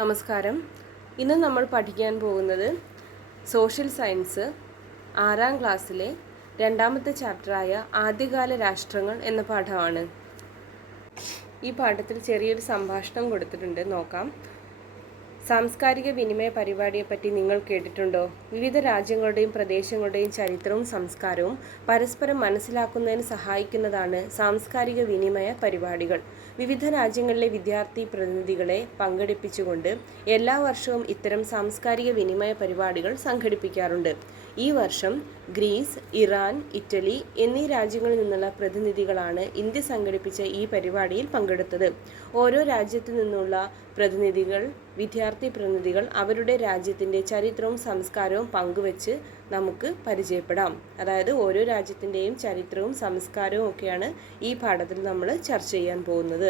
നമസ്കാരം. ഇന്ന് നമ്മൾ പഠിക്കാൻ പോകുന്നത് സോഷ്യൽ സയൻസ് 6ാം ക്ലാസ്സിലെ 2ാമത്തെ ചാപ്റ്ററായ ആദ്യകാല രാഷ്ട്രങ്ങൾ എന്ന പാഠമാണ്. ഈ പാഠത്തിൽ ചെറിയൊരു സംഭാഷണം കൊടുത്തിട്ടുണ്ട്, നോക്കാം. സാംസ്കാരിക വിനിമയ പരിപാടിയെപ്പറ്റി നിങ്ങൾ കേട്ടിട്ടുണ്ടോ? വിവിധ രാജ്യങ്ങളുടെയും പ്രദേശങ്ങളുടെയും ചരിത്രവും സംസ്കാരവും പരസ്പരം മനസ്സിലാക്കുന്നതിന് സഹായിക്കുന്നതാണ് സാംസ്കാരിക വിനിമയ പരിപാടികൾ. വിവിധ രാജ്യങ്ങളിലെ വിദ്യാർത്ഥി പ്രതിനിധികളെ പങ്കെടുപ്പിച്ചുകൊണ്ട് എല്ലാ വർഷവും ഇത്തരം സാംസ്കാരിക വിനിമയ പരിപാടികൾ സംഘടിപ്പിക്കാറുണ്ട്. ഈ വർഷം ഗ്രീസ്, ഇറാൻ, ഇറ്റലി എന്നീ രാജ്യങ്ങളിൽ നിന്നുള്ള പ്രതിനിധികളാണ് ഇന്ത്യ സംഘടിപ്പിച്ച ഈ പരിപാടിയിൽ പങ്കെടുത്തത്. ഓരോ രാജ്യത്തു നിന്നുള്ള വിദ്യാർത്ഥി പ്രതിനിധികൾ അവരുടെ രാജ്യത്തിൻ്റെ ചരിത്രവും സംസ്കാരവും പങ്കുവെച്ച് നമുക്ക് പരിചയപ്പെടാം. അതായത് ഓരോ രാജ്യത്തിൻ്റെയും ചരിത്രവും സംസ്കാരവും ഒക്കെയാണ് ഈ പാഠത്തിൽ നമ്മൾ ചർച്ച ചെയ്യാൻ പോകുന്നത്.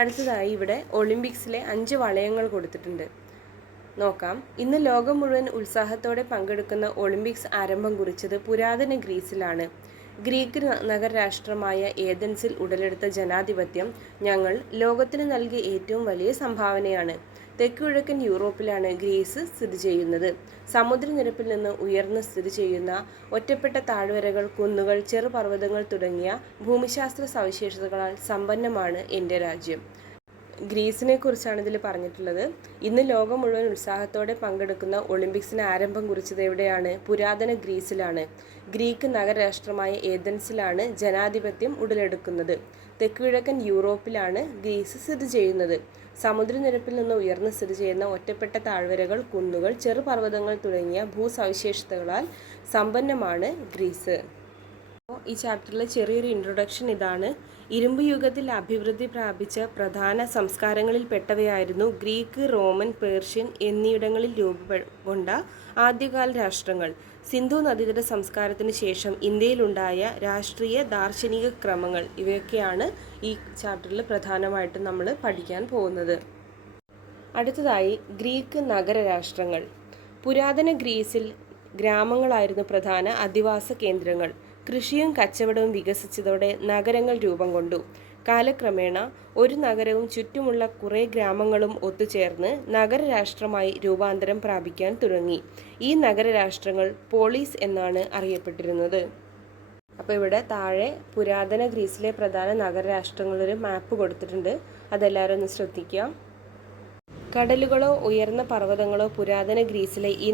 അടുത്തതായി ഇവിടെ ഒളിമ്പിക്സിലെ 5 വളയങ്ങൾ കൊടുത്തിട്ടുണ്ട്, നോക്കാം. ഇന്ന് ലോകം മുഴുവൻ ഉത്സാഹത്തോടെ പങ്കെടുക്കുന്ന ഒളിമ്പിക്സ് ആരംഭം കുറിച്ചത് പുരാതന ഗ്രീസിലാണ്. ഗ്രീക്ക് നഗരരാഷ്ട്രമായ ഏഥൻസിൽ ഉടലെടുത്ത ജനാധിപത്യം ഞങ്ങൾ ലോകത്തിന് നൽകിയ ഏറ്റവും വലിയ സംഭാവനയാണ്. തെക്കുകിഴക്കൻ യൂറോപ്പിലാണ് ഗ്രീസ് സ്ഥിതി ചെയ്യുന്നത്. സമുദ്രനിരപ്പിൽ നിന്ന് ഉയർന്ന് സ്ഥിതി ചെയ്യുന്ന ഒറ്റപ്പെട്ട താഴ്വരകൾ, കുന്നുകൾ, ചെറുപർവ്വതങ്ങൾ തുടങ്ങിയ ഭൂമിശാസ്ത്ര സവിശേഷതകളാൽ സമ്പന്നമാണ് എൻ്റെ രാജ്യം. ഗ്രീസിനെ കുറിച്ചാണ് ഇതിൽ പറഞ്ഞിട്ടുള്ളത്. ഇന്ന് ലോകം മുഴുവൻ ഉത്സാഹത്തോടെ പങ്കെടുക്കുന്ന ഒളിമ്പിക്സിന് ആരംഭം കുറിച്ചത് എവിടെയാണ്? പുരാതന ഗ്രീസിലാണ്. ഗ്രീക്ക് നഗരരാഷ്ട്രമായ ഏഥൻസിലാണ് ജനാധിപത്യം ഉടലെടുക്കുന്നത്. തെക്കുകിഴക്കൻ യൂറോപ്പിലാണ് ഗ്രീസ് സ്ഥിതി ചെയ്യുന്നത്. സമുദ്രനിരപ്പിൽ നിന്ന് ഉയർന്ന് സ്ഥിതി ചെയ്യുന്ന ഒറ്റപ്പെട്ട താഴ്വരകൾ, കുന്നുകൾ, ചെറുപർവ്വതങ്ങൾ തുടങ്ങിയ ഭൂസവിശേഷതകളാൽ സമ്പന്നമാണ് ഗ്രീസ്. ഈ ചാപ്റ്ററിലെ ചെറിയൊരു ഇൻട്രൊഡക്ഷൻ ഇതാണ്. ഇരുമ്പ് യുഗത്തിൽ അഭിവൃദ്ധി പ്രാപിച്ച പ്രധാന സംസ്കാരങ്ങളിൽ പെട്ടവയായിരുന്നു ഗ്രീക്ക്, റോമൻ, പേർഷ്യൻ എന്നിവിടങ്ങളിൽ രൂപം ആദ്യകാല രാഷ്ട്രങ്ങൾ. സിന്ധു നദീതട സംസ്കാരത്തിന് ശേഷം ഇന്ത്യയിലുണ്ടായ രാഷ്ട്രീയ ദാർശനിക ക്രമങ്ങൾ ഇവയൊക്കെയാണ് ഈ ചാപ്റ്ററിൽ പ്രധാനമായിട്ടും നമ്മൾ പഠിക്കാൻ പോകുന്നത്. അടുത്തതായി ഗ്രീക്ക് നഗരരാഷ്ട്രങ്ങൾ. പുരാതന ഗ്രീസിൽ ഗ്രാമങ്ങളായിരുന്നു പ്രധാന അധിവാസ കേന്ദ്രങ്ങൾ. കൃഷിയും കച്ചവടവും വികസിച്ചതോടെ നഗരങ്ങൾ രൂപം കൊണ്ടു. കാലക്രമേണ ഒരു നഗരവും ചുറ്റുമുള്ള കുറേ ഗ്രാമങ്ങളും ഒത്തുചേർന്ന് നഗരരാഷ്ട്രമായി രൂപാന്തരം പ്രാപിക്കാൻ തുടങ്ങി. ഈ നഗരരാഷ്ട്രങ്ങൾ പോളീസ് എന്നാണ് അറിയപ്പെട്ടിരുന്നത്. അപ്പോൾ ഇവിടെ താഴെ പുരാതന ഗ്രീസിലെ പ്രധാന നഗരരാഷ്ട്രങ്ങളൊരു മാപ്പ് കൊടുത്തിട്ടുണ്ട്, അതെല്ലാവരും ഒന്ന് ശ്രദ്ധിക്കുക. കടലുകളോ ഉയർന്ന പർവ്വതങ്ങളോ പുരാതന ഗ്രീസിലെ ഈ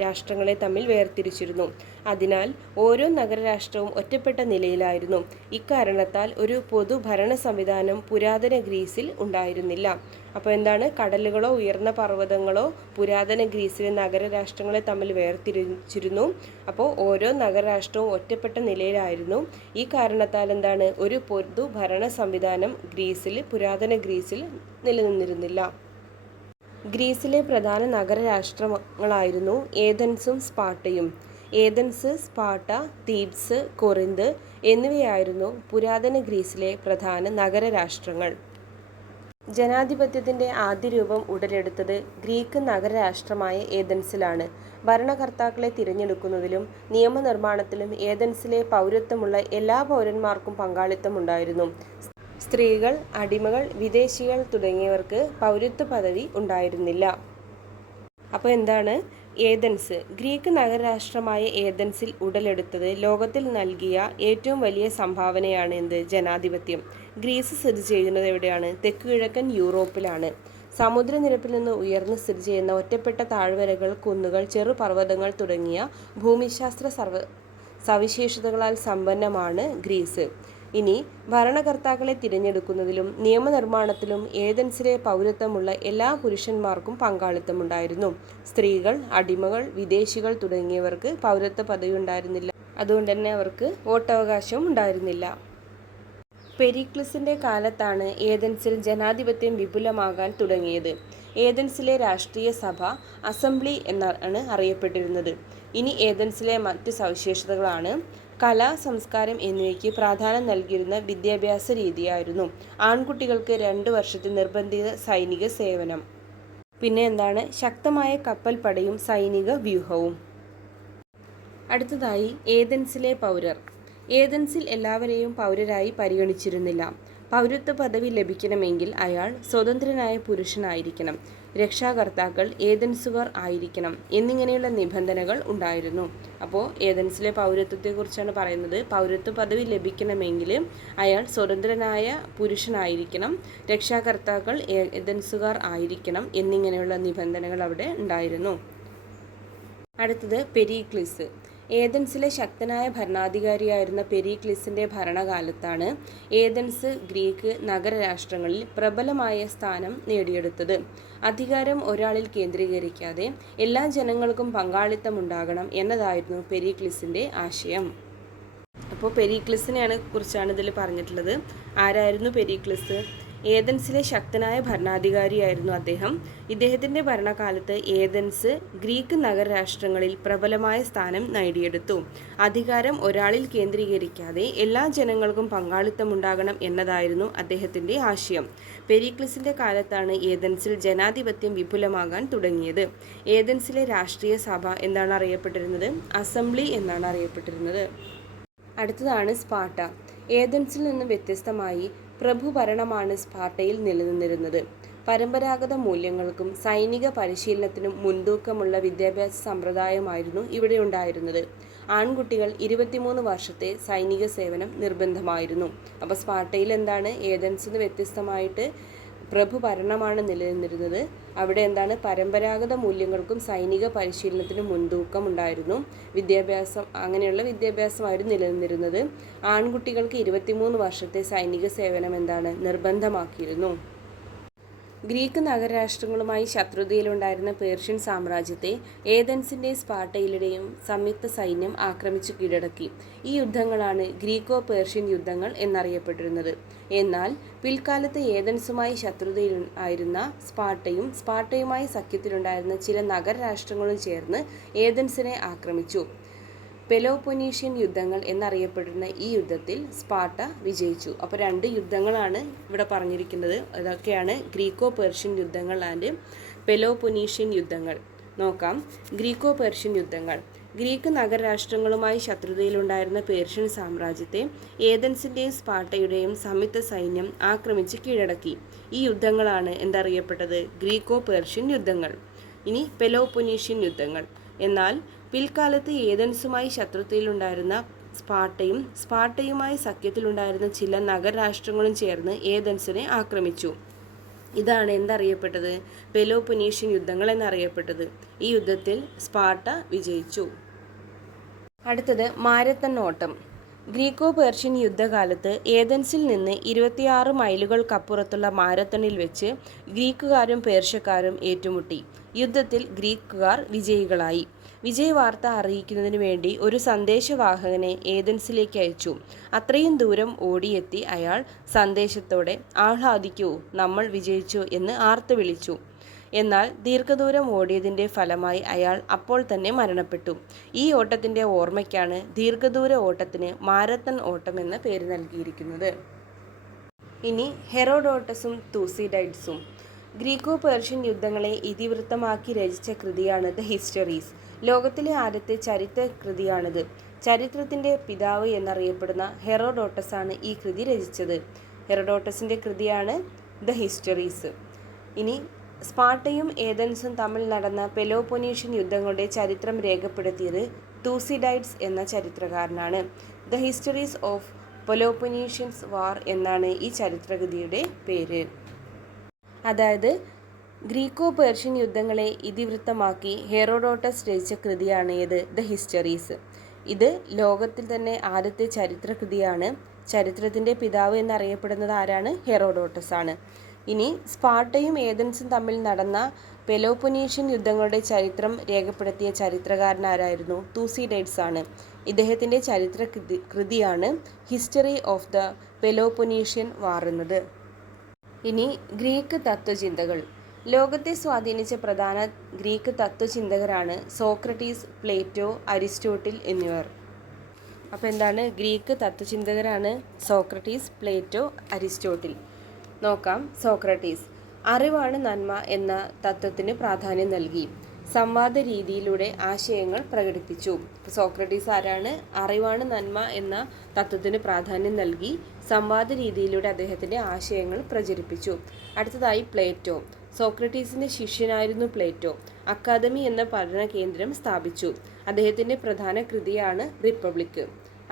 രാഷ്ട്രങ്ങളെ തമ്മിൽ വേർതിരിച്ചിരുന്നു. അതിനാൽ ഓരോ നഗരരാഷ്ട്രവും ഒറ്റപ്പെട്ട നിലയിലായിരുന്നു. ഇക്കാരണത്താൽ ഒരു പൊതു ഭരണ സംവിധാനം പുരാതന ഗ്രീസിൽ ഉണ്ടായിരുന്നില്ല. അപ്പോൾ എന്താണ്? കടലുകളോ ഉയർന്ന പർവ്വതങ്ങളോ പുരാതന ഗ്രീസിലെ നഗരരാഷ്ട്രങ്ങളെ തമ്മിൽ വേർതിരിച്ചിരുന്നു. അപ്പോൾ ഓരോ നഗരരാഷ്ട്രവും ഒറ്റപ്പെട്ട നിലയിലായിരുന്നു. ഈ കാരണത്താൽ എന്താണ്? ഒരു പൊതു ഭരണ സംവിധാനം പുരാതന ഗ്രീസിൽ നിലനിന്നിരുന്നില്ല. ഗ്രീസിലെ പ്രധാന നഗരരാഷ്ട്രങ്ങളായിരുന്നു ഏഥൻസും സ്പാർട്ടയും. ഏഥൻസ്, സ്പാർട്ട, തീബ്സ്, കൊറിന്ത് എന്നിവയായിരുന്നു പുരാതന ഗ്രീസിലെ പ്രധാന നഗരരാഷ്ട്രങ്ങൾ. ജനാധിപത്യത്തിൻ്റെ ആദ്യ രൂപം ഉടലെടുത്തത് ഗ്രീക്ക് നഗരരാഷ്ട്രമായ ഏഥൻസിലാണ്. ഭരണകർത്താക്കളെ തിരഞ്ഞെടുക്കുന്നതിലും നിയമനിർമ്മാണത്തിലും ഏഥൻസിലെ പൗരത്വമുള്ള എല്ലാ പൗരന്മാർക്കും പങ്കാളിത്തമുണ്ടായിരുന്നു. സ്ത്രീകൾ, അടിമകൾ, വിദേശികൾ തുടങ്ങിയവർക്ക് പൗരത്വ പദവി ഉണ്ടായിരുന്നില്ല. അപ്പോൾ എന്താണ്? ഏഥൻസ്, ഗ്രീക്ക് നഗരരാഷ്ട്രമായ ഏഥൻസിൽ ഉടലെടുത്തത് ലോകത്തിൽ നൽകിയ ഏറ്റവും വലിയ സംഭാവനയാണ് എന്ത്? ജനാധിപത്യം. ഗ്രീസ് സ്ഥിതി ചെയ്യുന്നത് എവിടെയാണ്? തെക്കുകിഴക്കൻ യൂറോപ്പിലാണ്. സമുദ്രനിരപ്പിൽ നിന്ന് ഉയർന്ന് സ്ഥിതി ചെയ്യുന്ന ഒറ്റപ്പെട്ട താഴ്വരകൾ, കുന്നുകൾ, ചെറുപർവ്വതങ്ങൾ തുടങ്ങിയ ഭൂമിശാസ്ത്ര സവിശേഷതകളാൽ സമ്പന്നമാണ് ഗ്രീസ്. ഇനി ഭരണകർത്താക്കളെ തിരഞ്ഞെടുക്കുന്നതിലും നിയമനിർമ്മാണത്തിലും ഏഥൻസിലെ പൗരത്വമുള്ള എല്ലാ പുരുഷന്മാർക്കും പങ്കാളിത്തമുണ്ടായിരുന്നു. സ്ത്രീകൾ, അടിമകൾ, വിദേശികൾ തുടങ്ങിയവർക്ക് പൗരത്വ പദവി ഉണ്ടായിരുന്നില്ല. അതുകൊണ്ട് തന്നെ അവർക്ക് വോട്ടവകാശവും ഉണ്ടായിരുന്നില്ല. പെരിക്ലിസിൻ്റെ കാലത്താണ് ഏഥൻസിൽ ജനാധിപത്യം വിപുലമാകാൻ തുടങ്ങിയത്. ഏഥൻസിലെ രാഷ്ട്രീയ സഭ അസംബ്ലി എന്നാണ് അറിയപ്പെട്ടിരുന്നത്. ഇനി ഏഥൻസിലെ മറ്റ് സവിശേഷതകളാണ്. കല, സംസ്കാരം എന്നിവയ്ക്ക് പ്രാധാന്യം നൽകിയിരുന്ന വിദ്യാഭ്യാസ രീതിയായിരുന്നു. ആൺകുട്ടികൾക്ക് 2 വർഷത്തെ നിർബന്ധിത സൈനിക സേവനം. പിന്നെ എന്താണ്? ശക്തമായ കപ്പൽപ്പടയും സൈനിക വ്യൂഹവും. അടുത്തതായി ഏഥൻസിലെ പൗരർ. ഏഥൻസിൽ എല്ലാവരെയും പൗരരായി പരിഗണിച്ചിരുന്നില്ല. പൗരത്വ പദവി ലഭിക്കണമെങ്കിൽ അയാൾ സ്വതന്ത്രനായ പുരുഷനായിരിക്കണം, രക്ഷാകർത്താക്കൾ ഏതൻസുകാർ ആയിരിക്കണം എന്നിങ്ങനെയുള്ള നിബന്ധനകൾ ഉണ്ടായിരുന്നു. അപ്പോൾ ഏതൻസിലെ പൗരത്വത്തെക്കുറിച്ചാണ് പറയുന്നത്. പൗരത്വ പദവി ലഭിക്കണമെങ്കിൽ അയാൾ സ്വതന്ത്രനായ പുരുഷനായിരിക്കണം, രക്ഷാകർത്താക്കൾ ഏതൻസുകാർ ആയിരിക്കണം എന്നിങ്ങനെയുള്ള നിബന്ധനകൾ അവിടെ ഉണ്ടായിരുന്നു. അടുത്തത് പെരിക്ലിസ്. ഏതൻസിലെ ശക്തനായ ഭരണാധികാരിയായിരുന്ന പെരിക്ലിസിൻ്റെ ഭരണകാലത്താണ് ഏതൻസ് ഗ്രീക്ക് നഗരരാഷ്ട്രങ്ങളിൽ പ്രബലമായ സ്ഥാനം നേടിയെടുത്തത്. അധികാരം ഒരാളിൽ കേന്ദ്രീകരിക്കാതെ എല്ലാ ജനങ്ങൾക്കും പങ്കാളിത്തമുണ്ടാകണം എന്നതായിരുന്നു പെരിക്ലിസിൻ്റെ ആശയം. അപ്പോൾ പെരിക്ലിസിനെയാണ് കുറിച്ചാണ് ഇതിൽ പറഞ്ഞിട്ടുള്ളത്. ആരായിരുന്നു പെരിക്ലിസ്? ഏതൻസിലെ ശക്തനായ ഭരണാധികാരിയായിരുന്നു അദ്ദേഹം. ഇദ്ദേഹത്തിൻ്റെ ഭരണകാലത്ത് ഏതൻസ് ഗ്രീക്ക് നഗരരാഷ്ട്രങ്ങളിൽ പ്രബലമായ സ്ഥാനം നേടിയെടുത്തു. അധികാരം ഒരാളിൽ കേന്ദ്രീകരിക്കാതെ എല്ലാ ജനങ്ങൾക്കും പങ്കാളിത്തമുണ്ടാകണം എന്നതായിരുന്നു അദ്ദേഹത്തിൻ്റെ ആശയം. പെരിക്ലിസിൻ്റെ കാലത്താണ് ഏതൻസിൽ ജനാധിപത്യം വിപുലമാകാൻ തുടങ്ങിയത്. ഏതൻസിലെ രാഷ്ട്രീയ സഭ എന്താണ് അറിയപ്പെട്ടിരുന്നത്? അസംബ്ലി എന്നാണ് അറിയപ്പെട്ടിരുന്നത്. അടുത്തതാണ് സ്പാർട്ട. ഏതൻസിൽ നിന്ന് വ്യത്യസ്തമായി പ്രഭുഭരണമാണ് സ്പാർട്ടയിൽ നിലനിന്നിരുന്നത്. പരമ്പരാഗത മൂല്യങ്ങൾക്കും സൈനിക പരിശീലനത്തിനും മുൻതൂക്കമുള്ള വിദ്യാഭ്യാസ സമ്പ്രദായമായിരുന്നു ഇവിടെ ഉണ്ടായിരുന്നത്. ആൺകുട്ടികൾ 23 വർഷത്തെ സൈനിക സേവനം നിർബന്ധമായിരുന്നു. അപ്പോൾ സ്പാർട്ടയിൽ എന്താണ്? ഏതൻസിന് വ്യത്യസ്തമായിട്ട് പ്രഭുഭരണമാണ് നിലനിന്നിരുന്നത്. അവിടെ എന്താണ്? പരമ്പരാഗത മൂല്യങ്ങൾക്കും സൈനിക പരിശീലനത്തിനും മുൻതൂക്കം ഉണ്ടായിരുന്നു. അങ്ങനെയുള്ള വിദ്യാഭ്യാസമായിരുന്നു നിലനിന്നിരുന്നത്. ആൺകുട്ടികൾക്ക് 23 വർഷത്തെ സൈനിക സേവനം എന്താണ്? നിർബന്ധമാക്കിയിരുന്നു. ഗ്രീക്ക് നഗരരാഷ്ട്രങ്ങളുമായി ശത്രുതയിലുണ്ടായിരുന്ന പേർഷ്യൻ സാമ്രാജ്യത്തെ ഏതൻസിൻ്റെയും സ്പാർട്ടയിലുടെയും സംയുക്ത സൈന്യം ആക്രമിച്ചു കീഴടക്കി. ഈ യുദ്ധങ്ങളാണ് ഗ്രീക്കോ പേർഷ്യൻ യുദ്ധങ്ങൾ എന്നറിയപ്പെട്ടിരുന്നത്. എന്നാൽ പിൽക്കാലത്ത് ഏതൻസുമായി ശത്രുതയിലായിരുന്ന സ്പാർട്ടയുമായി സഖ്യത്തിലുണ്ടായിരുന്ന ചില നഗരരാഷ്ട്രങ്ങളും ചേർന്ന് ഏതൻസിനെ ആക്രമിച്ചു. പെലോപ്പൊനീഷ്യൻ യുദ്ധങ്ങൾ എന്നറിയപ്പെടുന്ന ഈ യുദ്ധത്തിൽ സ്പാർട്ട വിജയിച്ചു. അപ്പോൾ 2 യുദ്ധങ്ങളാണ് ഇവിടെ പറഞ്ഞിരിക്കുന്നത്. അതൊക്കെയാണ് ഗ്രീക്കോ പേർഷ്യൻ യുദ്ധങ്ങൾ ആൻഡ് പെലോപ്പൊനീഷ്യൻ യുദ്ധങ്ങൾ. നോക്കാം. ഗ്രീക്കോ പേർഷ്യൻ യുദ്ധങ്ങൾ. ഗ്രീക്ക് നഗരരാഷ്ട്രങ്ങളുമായി ശത്രുതയിലുണ്ടായിരുന്ന പേർഷ്യൻ സാമ്രാജ്യത്തെ ഏതൻസിൻ്റെയും സ്പാർട്ടയുടെയും സംയുക്ത സൈന്യം ആക്രമിച്ച് കീഴടക്കി. ഈ യുദ്ധങ്ങളാണ് എന്തറിയപ്പെട്ടത്? ഗ്രീക്കോ പേർഷ്യൻ യുദ്ധങ്ങൾ. ഇനി പെലോപ്പൊനീഷ്യൻ യുദ്ധങ്ങൾ. എന്നാൽ പിൽക്കാലത്ത് ഏതൻസുമായി ശത്രുതയിലുണ്ടായിരുന്ന സ്പാർട്ടയുമായി സഖ്യത്തിലുണ്ടായിരുന്ന ചില നഗരരാഷ്ട്രങ്ങളും ചേർന്ന് ഏതൻസിനെ ആക്രമിച്ചു. ഇതാണ് എന്തറിയപ്പെട്ടത്? പെലോപ്പൊനീഷ്യൻ യുദ്ധങ്ങൾ എന്നറിയപ്പെട്ടത്. ഈ യുദ്ധത്തിൽ സ്പാർട്ട വിജയിച്ചു. അടുത്തത് മാരത്തൺ ഓട്ടം. ഗ്രീക്കോ പേർഷ്യൻ യുദ്ധകാലത്ത് ഏതൻസിൽ നിന്ന് 26 മൈലുകൾക്കപ്പുറത്തുള്ള മാരത്തണിൽ വെച്ച് ഗ്രീക്കുകാരും പേർഷ്യക്കാരും ഏറ്റുമുട്ടി. യുദ്ധത്തിൽ ഗ്രീക്കുകാർ വിജയികളായി. വിജയവാർത്ത അറിയിക്കുന്നതിന് വേണ്ടി ഒരു സന്ദേശവാഹകനെ ഏതൻസിലേക്ക് അയച്ചു. അത്രയും ദൂരം ഓടിയെത്തി അയാൾ സന്ദേശത്തോടെ "ആഹ്ലാദിക്കൂ, നമ്മൾ വിജയിച്ചു" എന്ന് ആർത്തു വിളിച്ചു. എന്നാൽ ദീർഘദൂരം ഓടിയതിൻ്റെ ഫലമായി അയാൾ അപ്പോൾ തന്നെ മരണപ്പെട്ടു. ഈ ഓട്ടത്തിൻ്റെ ഓർമ്മയ്ക്കാണ് ദീർഘദൂര ഓട്ടത്തിന് മാരത്തൺ ഓട്ടം എന്ന പേര് നൽകിയിരിക്കുന്നത്. ഇനി ഹെറോഡോട്ടസും തൂസിഡൈഡ്സും. ഗ്രീക്കോ പേർഷ്യൻ യുദ്ധങ്ങളെ ഇതിവൃത്തമാക്കി രചിച്ച കൃതിയാണ് ദ ഹിസ്റ്ററീസ്. ലോകത്തിലെ ആദ്യത്തെ ചരിത്ര കൃതിയാണിത്. ചരിത്രത്തിൻ്റെ പിതാവ് എന്നറിയപ്പെടുന്ന ഹെറോഡോട്ടസാണ് ഈ കൃതി രചിച്ചത്. ഹെറോഡോട്ടസിൻ്റെ കൃതിയാണ് ദ ഹിസ്റ്ററീസ്. ഇനി സ്പാർട്ടയും ഏതൻസും തമ്മിൽ നടന്ന പെലോപ്പൊനീഷ്യൻ യുദ്ധങ്ങളുടെ ചരിത്രം രേഖപ്പെടുത്തിയത് തൂസിഡൈഡ്സ് എന്ന ചരിത്രകാരനാണ്. ദ ഹിസ്റ്ററീസ് ഓഫ് പെലോപ്പൊനീഷ്യൻസ് വാർ എന്നാണ് ഈ ചരിത്രകൃതിയുടെ പേര്. അതായത് ഗ്രീക്കോ പേർഷ്യൻ യുദ്ധങ്ങളെ ഇതിവൃത്തമാക്കി ഹെറോഡോട്ടസ് രചിച്ച കൃതിയാണ് ഇത് ദ ഹിസ്റ്ററീസ്. ഇത് ലോകത്തിൽ തന്നെ ആദ്യത്തെ ചരിത്രകൃതിയാണ്. ചരിത്രത്തിൻ്റെ പിതാവ് എന്നറിയപ്പെടുന്നത് ആരാണ്? ഹെറോഡോട്ടസ് ആണ്. ഇനി സ്പാർട്ടയും ഏതൻസും തമ്മിൽ നടന്ന പെലോപ്പൊനീഷ്യൻ യുദ്ധങ്ങളുടെ ചരിത്രം രേഖപ്പെടുത്തിയ ചരിത്രകാരൻ ആരായിരുന്നു? തൂസിഡൈഡ്സ് ആണ്. ഇദ്ദേഹത്തിൻ്റെ ചരിത്ര കൃതിയാണ് history of the Peloponnesian war എന്നത്. ഇനി ഗ്രീക്ക് തത്വചിന്തകൾ. ലോകത്തെ സ്വാധീനിച്ച പ്രധാന ഗ്രീക്ക് തത്വചിന്തകരാണ് സോക്രട്ടീസ്, പ്ലേറ്റോ, അരിസ്റ്റോട്ടിൽ എന്നിവർ. അപ്പോൾ എന്താണ്? ഗ്രീക്ക് തത്വചിന്തകരാണ് സോക്രട്ടീസ്, പ്ലേറ്റോ, അരിസ്റ്റോട്ടിൽ. നോക്കാം. സോക്രട്ടീസ് അറിവാണ് നന്മ എന്ന തത്വത്തിന് പ്രാധാന്യം നൽകി. സംവാദ രീതിയിലൂടെ ആശയങ്ങൾ പ്രകടിപ്പിച്ചു. സോക്രട്ടീസ് ആരാണ്? അറിവാണ് നന്മ എന്ന തത്വത്തിന് പ്രാധാന്യം നൽകി സംവാദ രീതിയിലൂടെ അദ്ദേഹത്തിൻ്റെ ആശയങ്ങൾ പ്രചരിപ്പിച്ചു. അടുത്തതായി പ്ലേറ്റോ. സോക്രട്ടീസിൻ്റെ ശിഷ്യനായിരുന്നു പ്ലേറ്റോ. അക്കാദമി എന്ന പഠന കേന്ദ്രം സ്ഥാപിച്ചു. അദ്ദേഹത്തിൻ്റെ പ്രധാന കൃതിയാണ് റിപ്പബ്ലിക്.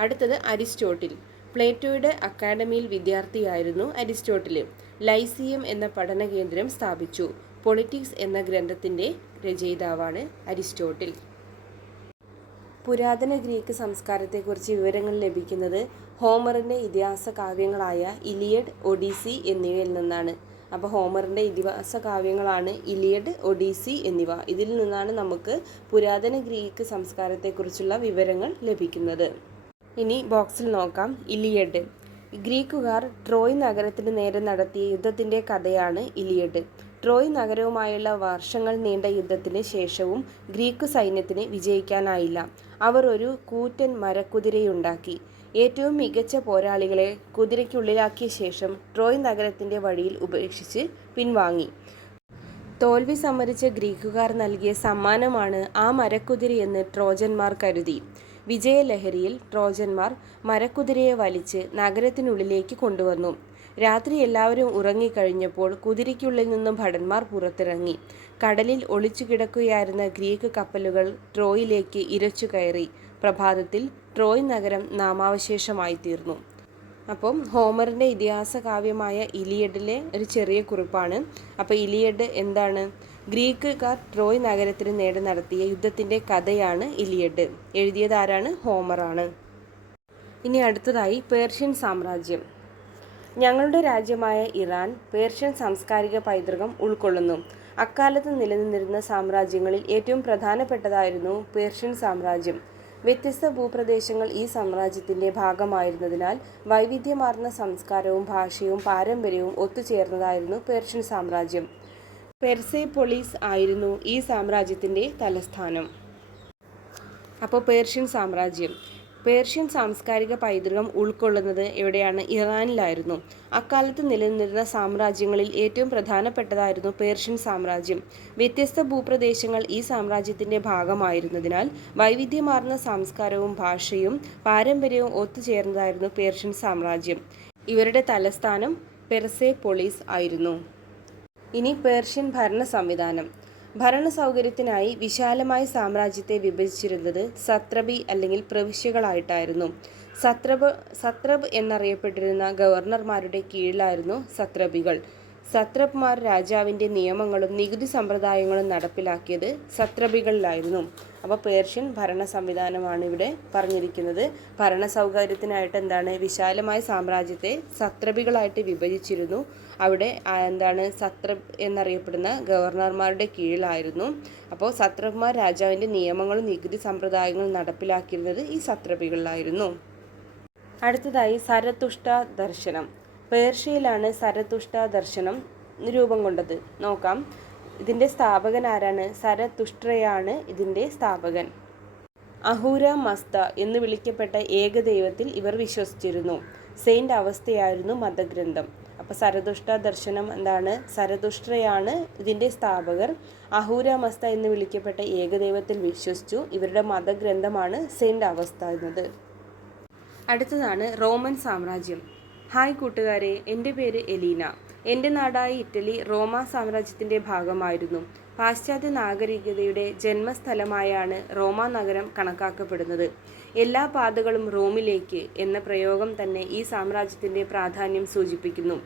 അടുത്തത് അരിസ്റ്റോട്ടിൽ. പ്ലേറ്റോയുടെ അക്കാഡമിയിൽ വിദ്യാർത്ഥിയായിരുന്നു അരിസ്റ്റോട്ടിൽ. ലൈസിയം എന്ന പഠന കേന്ദ്രം സ്ഥാപിച്ചു. പൊളിറ്റിക്സ് എന്ന ഗ്രന്ഥത്തിൻ്റെ രചയിതാവാണ് അരിസ്റ്റോട്ടിൽ. പുരാതന ഗ്രീക്ക് സംസ്കാരത്തെക്കുറിച്ച് വിവരങ്ങൾ ലഭിക്കുന്നത് ഹോമറിൻ്റെ ഇതിഹാസ കാവ്യങ്ങളായ ഇലിയഡ്, ഒഡീസി എന്നിവയിൽ നിന്നാണ്. അപ്പോൾ ഹോമറിൻ്റെ ഇതിഹാസ കാവ്യങ്ങളാണ് ഇലിയഡ്, ഒഡീസി എന്നിവ. ഇതിൽ നിന്നാണ് നമുക്ക് പുരാതന ഗ്രീക്ക് സംസ്കാരത്തെക്കുറിച്ചുള്ള വിവരങ്ങൾ ലഭിക്കുന്നത്. ഇനി ബോക്സിൽ നോക്കാം. ഇലിയഡ്. ഗ്രീക്കുകാർ ട്രോയ് നഗരത്തിന് നേരെ നടത്തിയ യുദ്ധത്തിൻ്റെ കഥയാണ് ഇലിയഡ്. ട്രോയ് നഗരവുമായുള്ള വർഷങ്ങൾ നീണ്ട യുദ്ധത്തിന് ശേഷവും ഗ്രീക്ക് സൈന്യത്തിന് വിജയിക്കാനായില്ല. അവർ ഒരു കൂറ്റൻ മരക്കുതിരയുണ്ടാക്കി. ഏറ്റവും മികച്ച പോരാളികളെ കുതിരയ്ക്കുള്ളിലാക്കിയ ശേഷം ട്രോയ് നഗരത്തിൻ്റെ വഴിയിൽ ഉപേക്ഷിച്ച് പിൻവാങ്ങി. തോൽവി സമ്മതിച്ച ഗ്രീക്കുകാർ നൽകിയ സമ്മാനമാണ് ആ മരക്കുതിരയെന്ന് ട്രോജന്മാർ കരുതി. വിജയലഹരിയിൽ ട്രോജന്മാർ മരക്കുതിരയെ വലിച്ച് നഗരത്തിനുള്ളിലേക്ക് കൊണ്ടുവന്നു. രാത്രി എല്ലാവരും ഉറങ്ങിക്കഴിഞ്ഞപ്പോൾ കുതിരയ്ക്കുള്ളിൽ നിന്നും ഭടന്മാർ പുറത്തിറങ്ങി. കടലിൽ ഒളിച്ചു കിടക്കുകയായിരുന്ന ഗ്രീക്ക് കപ്പലുകൾ ട്രോയിലേക്ക് ഇരച്ചു കയറി. പ്രഭാതത്തിൽ ട്രോയ് നഗരം നാമാവശേഷമായി തീർന്നു. അപ്പം ഹോമറിൻ്റെ ഇതിഹാസ കാവ്യമായ ഇലിയഡിലെ ഒരു ചെറിയ കുറിപ്പാണ്. അപ്പോൾ ഇലിയഡ് എന്താണ്? ഗ്രീക്കുകാർ ട്രോയ് നഗരത്തിന് നേരെ നടത്തിയ യുദ്ധത്തിൻ്റെ കഥയാണ് ഇലിയഡ്. എഴുതിയത് ആരാണ്? ഹോമറാണ്. ഇനി അടുത്തതായി പേർഷ്യൻ സാമ്രാജ്യം. ഞങ്ങളുടെ രാജ്യമായ ഇറാൻ പേർഷ്യൻ സാംസ്കാരിക പൈതൃകം ഉൾക്കൊള്ളുന്നു. അക്കാലത്ത് നിലനിന്നിരുന്ന സാമ്രാജ്യങ്ങളിൽ ഏറ്റവും പ്രധാനപ്പെട്ടതായിരുന്നു പേർഷ്യൻ സാമ്രാജ്യം. വ്യത്യസ്ത ഭൂപ്രദേശങ്ങൾ ഈ സാമ്രാജ്യത്തിൻ്റെ ഭാഗമായിരുന്നതിനാൽ വൈവിധ്യമാർന്ന സംസ്കാരവും ഭാഷയും പാരമ്പര്യവും ഒത്തുചേർന്നതായിരുന്നു പേർഷ്യൻ സാമ്രാജ്യം. പെർസെപോളിസ് ആയിരുന്നു ഈ സാമ്രാജ്യത്തിൻ്റെ തലസ്ഥാനം. അപ്പോൾ പേർഷ്യൻ സാമ്രാജ്യം. പേർഷ്യൻ സാംസ്കാരിക പൈതൃകം ഉൾക്കൊള്ളുന്നത് എവിടെയാണ്? ഇറാനിലായിരുന്നു. അക്കാലത്ത് നിലനിന്നിരുന്ന സാമ്രാജ്യങ്ങളിൽ ഏറ്റവും പ്രധാനപ്പെട്ടതായിരുന്നു പേർഷ്യൻ സാമ്രാജ്യം. വ്യത്യസ്ത ഭൂപ്രദേശങ്ങൾ ഈ സാമ്രാജ്യത്തിൻ്റെ ഭാഗമായിരുന്നതിനാൽ വൈവിധ്യമാർന്ന സംസ്കാരവും ഭാഷയും പാരമ്പര്യവും ഒത്തുചേർന്നതായിരുന്നു പേർഷ്യൻ സാമ്രാജ്യം. ഇവരുടെ തലസ്ഥാനം പെർസെപോളിസ് ആയിരുന്നു. ഇനി പേർഷ്യൻ ഭരണ സംവിധാനം. ഭരണ സൗകര്യത്തിനായി വിശാലമായ സാമ്രാജ്യത്തെ വിഭജിച്ചിരുന്നത് സത്രപി അല്ലെങ്കിൽ പ്രവിശ്യകളായിട്ടായിരുന്നു. സത്രബ് എന്നറിയപ്പെട്ടിരുന്ന ഗവർണർമാരുടെ കീഴിലായിരുന്നു സത്രപികൾ. സത്രപ്മാർ രാജാവിൻ്റെ നിയമങ്ങളും നികുതി സമ്പ്രദായങ്ങളും നടപ്പിലാക്കിയത് സത്രപികളിലായിരുന്നു. അപ്പോൾ പേർഷ്യൻ ഭരണ സംവിധാനമാണ് ഇവിടെ പറഞ്ഞിരിക്കുന്നത്. ഭരണ സൗകര്യത്തിനായിട്ട് എന്താണ്? വിശാലമായ സാമ്രാജ്യത്തെ സത്രപികളായിട്ട് വിഭജിച്ചിരുന്നു. അവിടെ സത്രപ് എന്നറിയപ്പെടുന്ന ഗവർണർമാരുടെ കീഴിലായിരുന്നു. അപ്പോൾ സത്രപ്മാർ രാജാവിൻ്റെ നിയമങ്ങളും നികുതി സമ്പ്രദായങ്ങളും നടപ്പിലാക്കിയിരുന്നത് ഈ സത്രപികളിലായിരുന്നു. അടുത്തതായി സരതുഷ്ട ദർശനം. പേർഷ്യയിലാണ് സരതുഷ്ട ദർശനം രൂപം കൊണ്ടത്. നോക്കാം. ഇതിൻ്റെ സ്ഥാപകൻ ആരാണ്? സരതുഷ്ട്രയാണ് ഇതിൻ്റെ സ്ഥാപകൻ. അഹൂര മസ്ത എന്ന് വിളിക്കപ്പെട്ട ഏകദൈവത്തിൽ ഇവർ വിശ്വസിച്ചിരുന്നു. സെയിൻ്റ് അവസ്ഥയായിരുന്നു മതഗ്രന്ഥം. അപ്പോൾ സരതുഷ്ട ദർശനം എന്താണ്? സരതുഷ്ട്രയാണ് ഇതിൻ്റെ സ്ഥാപകർ. അഹൂര മസ്ത എന്ന് വിളിക്കപ്പെട്ട ഏകദൈവത്തിൽ വിശ്വസിച്ചു. ഇവരുടെ മതഗ്രന്ഥമാണ് സെയിൻ്റ് അവസ്ഥ എന്നത്. അടുത്തതാണ് റോമൻ സാമ്രാജ്യം. ഹായ് കൂട്ടുകാരെ, എൻ്റെ പേര് എലീന. എൻ്റെ നാടായ ഇറ്റലി റോമാ സാമ്രാജ്യത്തിൻ്റെ ഭാഗമായിരുന്നു. പാശ്ചാത്യ നാഗരികതയുടെ ജന്മസ്ഥലമായാണ് റോമാ നഗരം കണക്കാക്കപ്പെടുന്നത്. എല്ലാ പാതകളും റോമിലേക്ക് എന്ന പ്രയോഗം തന്നെ ഈ സാമ്രാജ്യത്തിൻ്റെ പ്രാധാന്യം സൂചിപ്പിക്കുന്നു.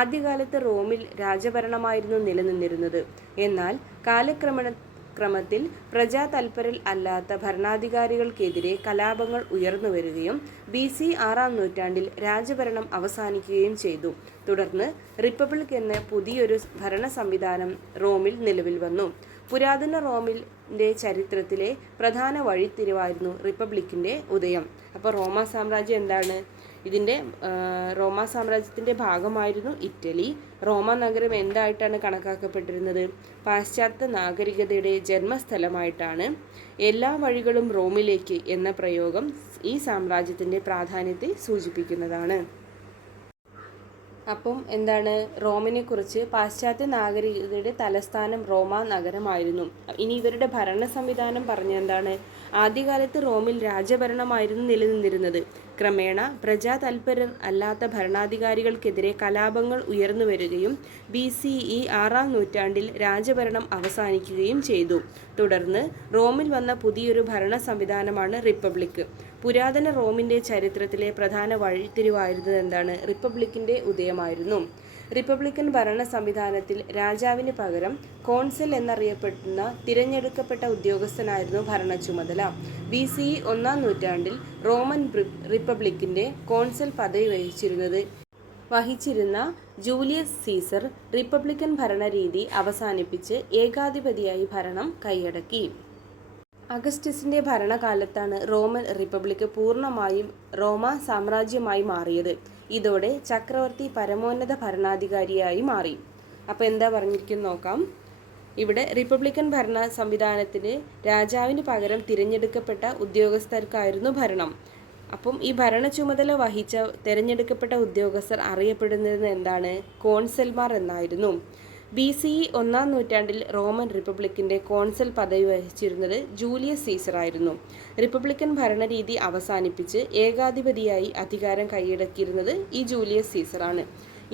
ആദ്യകാലത്ത് റോമിൽ രാജഭരണമായിരുന്നു നിലനിന്നിരുന്നത്. എന്നാൽ കാലക്രമത്തിൽ പ്രജാതൽപരൽ അല്ലാത്ത ഭരണാധികാരികൾക്കെതിരെ കലാപങ്ങൾ ഉയർന്നു വരികയും BC 6-ാം നൂറ്റാണ്ടിൽ രാജഭരണം അവസാനിക്കുകയും ചെയ്തു. തുടർന്ന് റിപ്പബ്ലിക് എന്ന പുതിയൊരു ഭരണ സംവിധാനം റോമിൽ നിലവിൽ വന്നു. പുരാതന റോമിൻ്റെ ചരിത്രത്തിലെ പ്രധാന വഴിത്തിരിവായിരുന്നു റിപ്പബ്ലിക്കിൻ്റെ ഉദയം. അപ്പോൾ റോമാ സാമ്രാജ്യം എന്താണ്? റോമാ സാമ്രാജ്യത്തിൻ്റെ ഭാഗമായിരുന്നു ഇറ്റലി. റോമ നഗരം എന്തായിട്ടാണ് കണക്കാക്കപ്പെട്ടിരുന്നത്? പാശ്ചാത്യ നാഗരികതയുടെ ജന്മസ്ഥലമായിട്ടാണ്. എല്ലാ വഴികളും റോമിലേക്ക് എന്ന പ്രയോഗം ഈ സാമ്രാജ്യത്തിൻ്റെ പ്രാധാന്യത്തെ സൂചിപ്പിക്കുന്നതാണ്. അപ്പം എന്താണ്? റോമിനെ കുറിച്ച് പാശ്ചാത്യ നാഗരികതയുടെ തലസ്ഥാനം റോമാ നഗരമായിരുന്നു. ഇനി ഇവരുടെ ഭരണ സംവിധാനം പറഞ്ഞ എന്താണ്? ആദ്യകാലത്ത് റോമിൽ രാജഭരണമായിരുന്നു നിലനിന്നിരുന്നത്. ക്രമേണ പ്രജാതൽപരർ അല്ലാത്ത ഭരണാധികാരികൾക്കെതിരെ കലാപങ്ങൾ ഉയർന്നുവരികയും BCE 6-ാം നൂറ്റാണ്ടിൽ രാജഭരണം അവസാനിക്കുകയും ചെയ്തു. തുടർന്ന് റോമിൽ വന്ന പുതിയൊരു ഭരണ സംവിധാനമാണ് റിപ്പബ്ലിക്. പുരാതന റോമിൻ്റെ ചരിത്രത്തിലെ പ്രധാന വഴിത്തിരിവായിരുന്നത് എന്താണ്? റിപ്പബ്ലിക്കിൻ്റെ ഉദയമായിരുന്നു. റിപ്പബ്ലിക്കൻ ഭരണ സംവിധാനത്തിൽ രാജാവിന് പകരം കോൺസൽ എന്നറിയപ്പെടുന്ന തിരഞ്ഞെടുക്കപ്പെട്ട ഉദ്യോഗസ്ഥനായിരുന്നു ഭരണ ചുമതല. BCE 1-ാം നൂറ്റാണ്ടിൽ റോമൻ റിപ്പബ്ലിക്കിൻ്റെ കോൺസൽ പദവി വഹിച്ചിരുന്ന ജൂലിയസ് സീസർ റിപ്പബ്ലിക്കൻ ഭരണരീതി അവസാനിപ്പിച്ച് ഏകാധിപതിയായി ഭരണം കൈയടക്കി. അഗസ്റ്റസിൻ്റെ ഭരണകാലത്താണ് റോമൻ റിപ്പബ്ലിക് പൂർണ്ണമായും റോമ സാമ്രാജ്യമായി മാറിയത്. ഇതോടെ ചക്രവർത്തി പരമോന്നത ഭരണാധികാരിയായി മാറി. അപ്പോൾ എന്താ പറഞ്ഞിരിക്കുന്നത് നോക്കാം. ഇവിടെ റിപ്പബ്ലിക്കൻ ഭരണ സംവിധാനത്തിന് രാജാവിന് പകരം തിരഞ്ഞെടുക്കപ്പെട്ട ഉദ്യോഗസ്ഥർക്കായിരുന്നു ഭരണം. അപ്പം ഈ ഭരണ ചുമതല വഹിച്ച തിരഞ്ഞെടുക്കപ്പെട്ട ഉദ്യോഗസ്ഥർ അറിയപ്പെടുന്നത് എന്താണ്? കോൺസൽമാർ എന്നായിരുന്നു. BCE 1-ാം നൂറ്റാണ്ടിൽ റോമൻ റിപ്പബ്ലിക്കിൻ്റെ കോൺസൽ പദവി വഹിച്ചിരുന്നത് ജൂലിയസ് സീസർ ആയിരുന്നു. റിപ്പബ്ലിക്കൻ ഭരണരീതി അവസാനിപ്പിച്ച് ഏകാധിപതിയായി അധികാരം കൈയടക്കിയിരുന്നത് ഈ ജൂലിയസ് സീസറാണ്.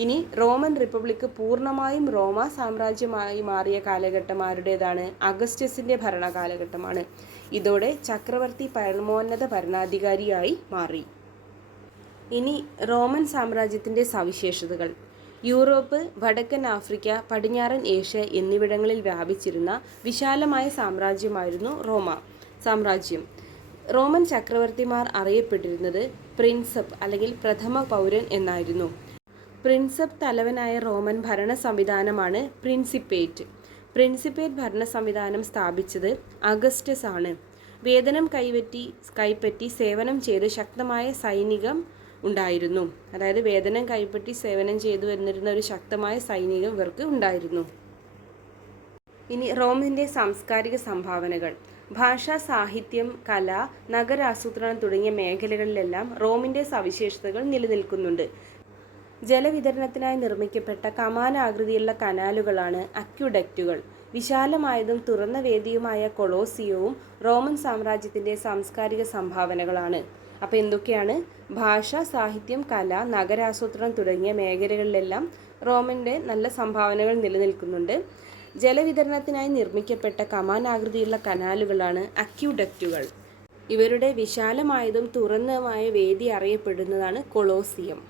ഇനി റോമൻ റിപ്പബ്ലിക് പൂർണ്ണമായും റോമ സാമ്രാജ്യമായി മാറിയ കാലഘട്ടം ആരുടേതാണ്? അഗസ്റ്റസിൻ്റെ ഭരണകാലഘട്ടമാണ്. ഇതോടെ ചക്രവർത്തി പരമോന്നത ഭരണാധികാരിയായി മാറി. ഇനി റോമൻ സാമ്രാജ്യത്തിൻ്റെ സവിശേഷതകൾ. യൂറോപ്പ്, വടക്കൻ ആഫ്രിക്ക, പടിഞ്ഞാറൻ ഏഷ്യ എന്നിവിടങ്ങളിൽ വ്യാപിച്ചിരുന്ന വിശാലമായ സാമ്രാജ്യമായിരുന്നു റോമ സാമ്രാജ്യം. റോമൻ ചക്രവർത്തിമാർ അറിയപ്പെട്ടിരുന്നത് പ്രിൻസപ്പ് അല്ലെങ്കിൽ പ്രഥമ പൗരൻ എന്നായിരുന്നു. പ്രിൻസപ്പ് തലവനായ റോമൻ ഭരണ സംവിധാനമാണ് പ്രിൻസിപ്പേറ്റ്. പ്രിൻസിപ്പേറ്റ് ഭരണ സംവിധാനം സ്ഥാപിച്ചത് അഗസ്റ്റസ് ആണ്. വേതനം കൈപ്പറ്റി സേവനം ചെയ്ത് ശക്തമായ സൈനികം ഉണ്ടായിരുന്നു. അതായത് വേതനം കൈപ്പറ്റി സേവനം ചെയ്തു വന്നിരുന്ന ഒരു ശക്തമായ സൈനികം ഇവർക്ക് ഉണ്ടായിരുന്നു. ഇനി റോമിൻ്റെ സാംസ്കാരിക സംഭാവനകൾ. ഭാഷ, സാഹിത്യം, കല, നഗരാസൂത്രണം തുടങ്ങിയ മേഖലകളിലെല്ലാം റോമിൻ്റെ സവിശേഷതകൾ നിലനിൽക്കുന്നുണ്ട്. ജലവിതരണത്തിനായി നിർമ്മിക്കപ്പെട്ട കമാനാകൃതിയുള്ള കനാലുകളാണ് അക്വിഡക്റ്റുകൾ. വിശാലമായതും തുറന്ന വേദിയുമായ കൊളോസിയവും റോമൻ സാമ്രാജ്യത്തിൻ്റെ സാംസ്കാരിക സംഭാവനകളാണ്. അപ്പോൾ എന്തൊക്കെയാണ്? ഭാഷ, സാഹിത്യം, കല, നഗരാസൂത്രണം തുടങ്ങിയ മേഖലകളിലെല്ലാം റോമിൻ്റെ നല്ല സംഭാവനകൾ നിലനിൽക്കുന്നുണ്ട്. ജലവിതരണത്തിനായി നിർമ്മിക്കപ്പെട്ട കമാനാകൃതിയുള്ള കനാലുകളാണ് അക്വിഡക്റ്റുകൾ. ഇവരുടെ വിശാലമായതും തുറന്നതുമായ വേദി അറിയപ്പെടുന്നതാണ് കൊളോസിയം.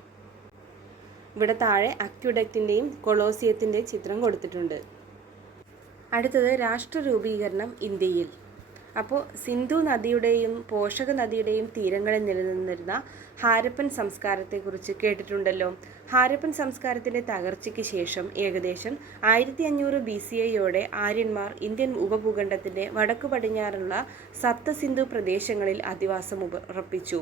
ഇവിടെ താഴെ അക്വിഡക്റ്റിൻ്റെയും കൊളോസിയത്തിൻ്റെയും ചിത്രം കൊടുത്തിട്ടുണ്ട്. അടുത്തത് രാഷ്ട്ര രൂപീകരണം ഇന്ത്യയിൽ. അപ്പോൾ സിന്ധു നദിയുടെയും പോഷക നദിയുടെയും തീരങ്ങളിൽ നിലനിന്നിരുന്ന ഹാരപ്പൻ സംസ്കാരത്തെക്കുറിച്ച് കേട്ടിട്ടുണ്ടല്ലോ. ഹാരപ്പൻ സംസ്കാരത്തിൻ്റെ തകർച്ചയ്ക്ക് ശേഷം ഏകദേശം 1500 BCEയോടെ ആര്യന്മാർ ഇന്ത്യൻ ഉപഭൂഖണ്ഡത്തിൻ്റെ വടക്കു പടിഞ്ഞാറുള്ള സപ്തസിന്ധു പ്രദേശങ്ങളിൽ അധിവാസം ഉറപ്പിച്ചു.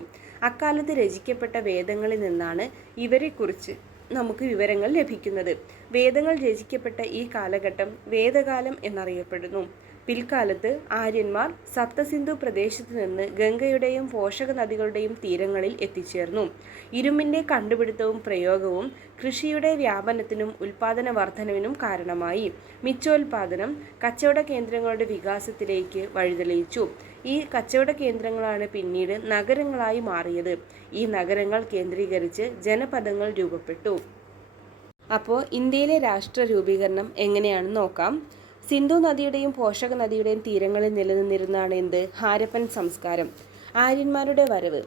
അക്കാലത്ത് രചിക്കപ്പെട്ട വേദങ്ങളിൽ നിന്നാണ് ഇവരെക്കുറിച്ച് നമുക്ക് വിവരങ്ങൾ ലഭിക്കുന്നത്. വേദങ്ങൾ രചിക്കപ്പെട്ട ഈ കാലഘട്ടം വേദകാലം എന്നറിയപ്പെടുന്നു. പിൽക്കാലത്ത് ആര്യന്മാർ സപ്തസിന്ധു പ്രദേശത്ത് നിന്ന് ഗംഗയുടെയും പോഷക നദികളുടെയും തീരങ്ങളിൽ എത്തിച്ചേർന്നു. ഇരുമ്പിൻ്റെ കണ്ടുപിടുത്തവും പ്രയോഗവും കൃഷിയുടെ വ്യാപനത്തിനും ഉൽപാദന വർധനവിനും കാരണമായി. മിച്ചോൽപാദനം കച്ചവട കേന്ദ്രങ്ങളുടെ വികാസത്തിലേക്ക് വഴിതെളിയിച്ചു. ഈ കച്ചവട കേന്ദ്രങ്ങളാണ് പിന്നീട് നഗരങ്ങളായി മാറിയത്. ഈ നഗരങ്ങൾ കേന്ദ്രീകരിച്ച് ജനപദങ്ങൾ രൂപപ്പെട്ടു. അപ്പോൾ ഇന്ത്യയിലെ രാഷ്ട്ര രൂപീകരണം എങ്ങനെയാണെന്ന് നോക്കാം. സിന്ധു നദിയുടെയും പോഷക നദിയുടെയും തീരങ്ങളിൽ നിലനിന്നിരുന്നതാണ് എന്ത്? ഹാരപ്പൻ സംസ്കാരം. ആര്യന്മാരുടെ വരവ്.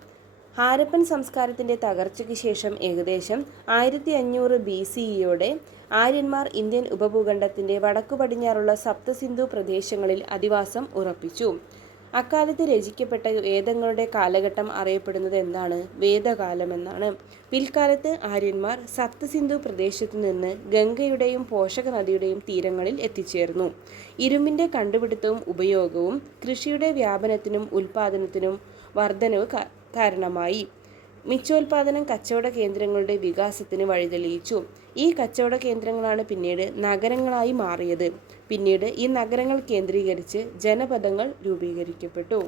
ഹാരപ്പൻ സംസ്കാരത്തിൻ്റെ തകർച്ചയ്ക്ക് ശേഷം ഏകദേശം 1500 BCEയോടെ ആര്യന്മാർ ഇന്ത്യൻ ഉപഭൂഖണ്ഡത്തിൻ്റെ വടക്കു പടിഞ്ഞാറുള്ള സപ്തസിന്ധു പ്രദേശങ്ങളിൽ അധിവാസം ഉറപ്പിച്ചു. അക്കാലത്ത് രചിക്കപ്പെട്ട വേദങ്ങളുടെ കാലഘട്ടം അറിയപ്പെടുന്നത് എന്താണ്? വേദകാലം എന്നാണ്. പിൽക്കാലത്ത് ആര്യന്മാർ സപ്തസിന്ധു പ്രദേശത്തു നിന്ന് ഗംഗയുടെയും പോഷക നദിയുടെയും തീരങ്ങളിൽ എത്തിച്ചേർന്നു. ഇരുമ്പിൻ്റെ കണ്ടുപിടുത്തവും ഉപയോഗവും കൃഷിയുടെ വ്യാപനത്തിനും ഉൽപാദനത്തിനും വർധനവ് കാരണമായി. മിച്ചോൽപാദനം കച്ചവട കേന്ദ്രങ്ങളുടെ വികാസത്തിന് വഴിതെളിയിച്ചു. ഈ കച്ചവട കേന്ദ്രങ്ങളാണ് പിന്നീട് നഗരങ്ങളായി മാറിയത്. പിന്നീട് ഈ നഗരങ്ങൾ കേന്ദ്രീകരിച്ച് ജനപദങ്ങൾ രൂപീകരിക്കപ്പെട്ടു.